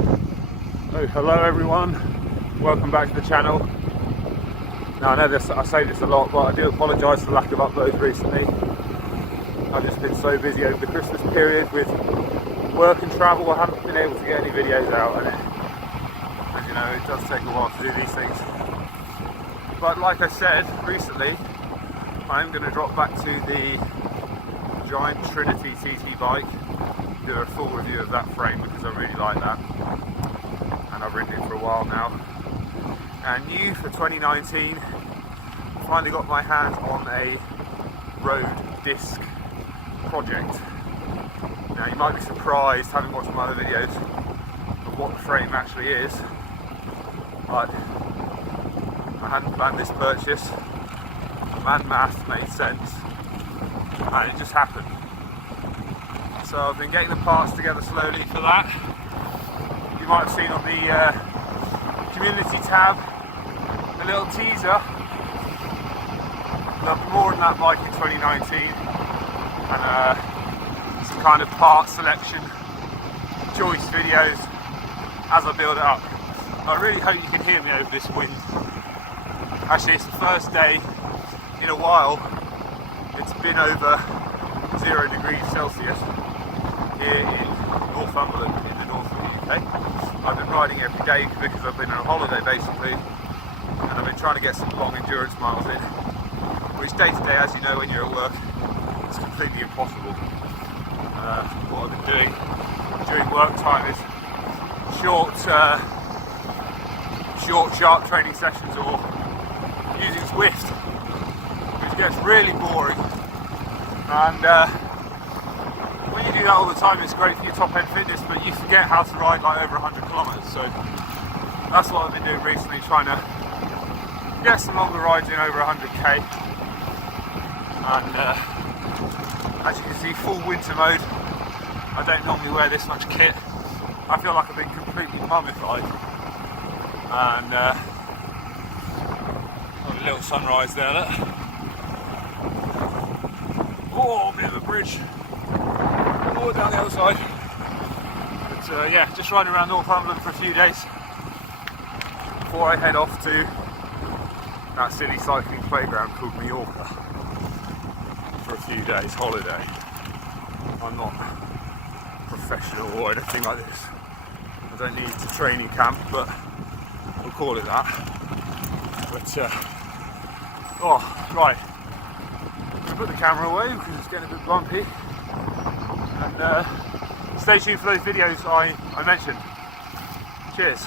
Oh, hello everyone, welcome back to the channel. Now I know I say this a lot, but I do apologise for the lack of uploads recently. I've just been so busy over the Christmas period with work and travel, I haven't been able to get any videos out, and you know, it does take a while to do these things. But like I said recently, I'm going to drop back to the Giant Trinity TT bike, do a full review of that frame because I really like that. And I've ridden it for a while now. And new for 2019, finally got my hands on a road disc project. Now you might be surprised, having watched my other videos, of what the frame actually is, but I hadn't planned this purchase, and math made sense, and it just happened. So I've been getting the parts together slowly for that. You might have seen on the community tab a little teaser. There'll be more on that bike in 2019, and some kind of part selection choice videos as I build it up. I really hope you can hear me over this wind. Actually, it's the first day in a while it's been over 0 degrees Celsius here in Northumberland in the north of the UK. I've been riding every day because I've been on a holiday basically, and I've been trying to get some long endurance miles in, which day to day, as you know when you're at work, is completely impossible. What I've been doing during work time is short sharp training sessions or using Zwift, which gets really boring, and when you do that all the time, it's great for your top end fitness, but you forget how to ride like over 100 kilometers. So that's what I've been doing recently, trying to get some longer rides in over 100k. And as you can see, full winter mode. I don't normally wear this much kit. I feel like I've been completely mummified. And got a little sunrise there, look. Oh, a bit of a bridge. All down the other side. But yeah, just riding around Northumberland for a few days before I head off to that silly cycling playground called Mallorca for a few days holiday. I'm not professional or anything like this. I don't need to training camp, but we'll call it that. But oh, right. I'm going to put the camera away because it's getting a bit bumpy. And stay tuned for those videos I mentioned. Cheers.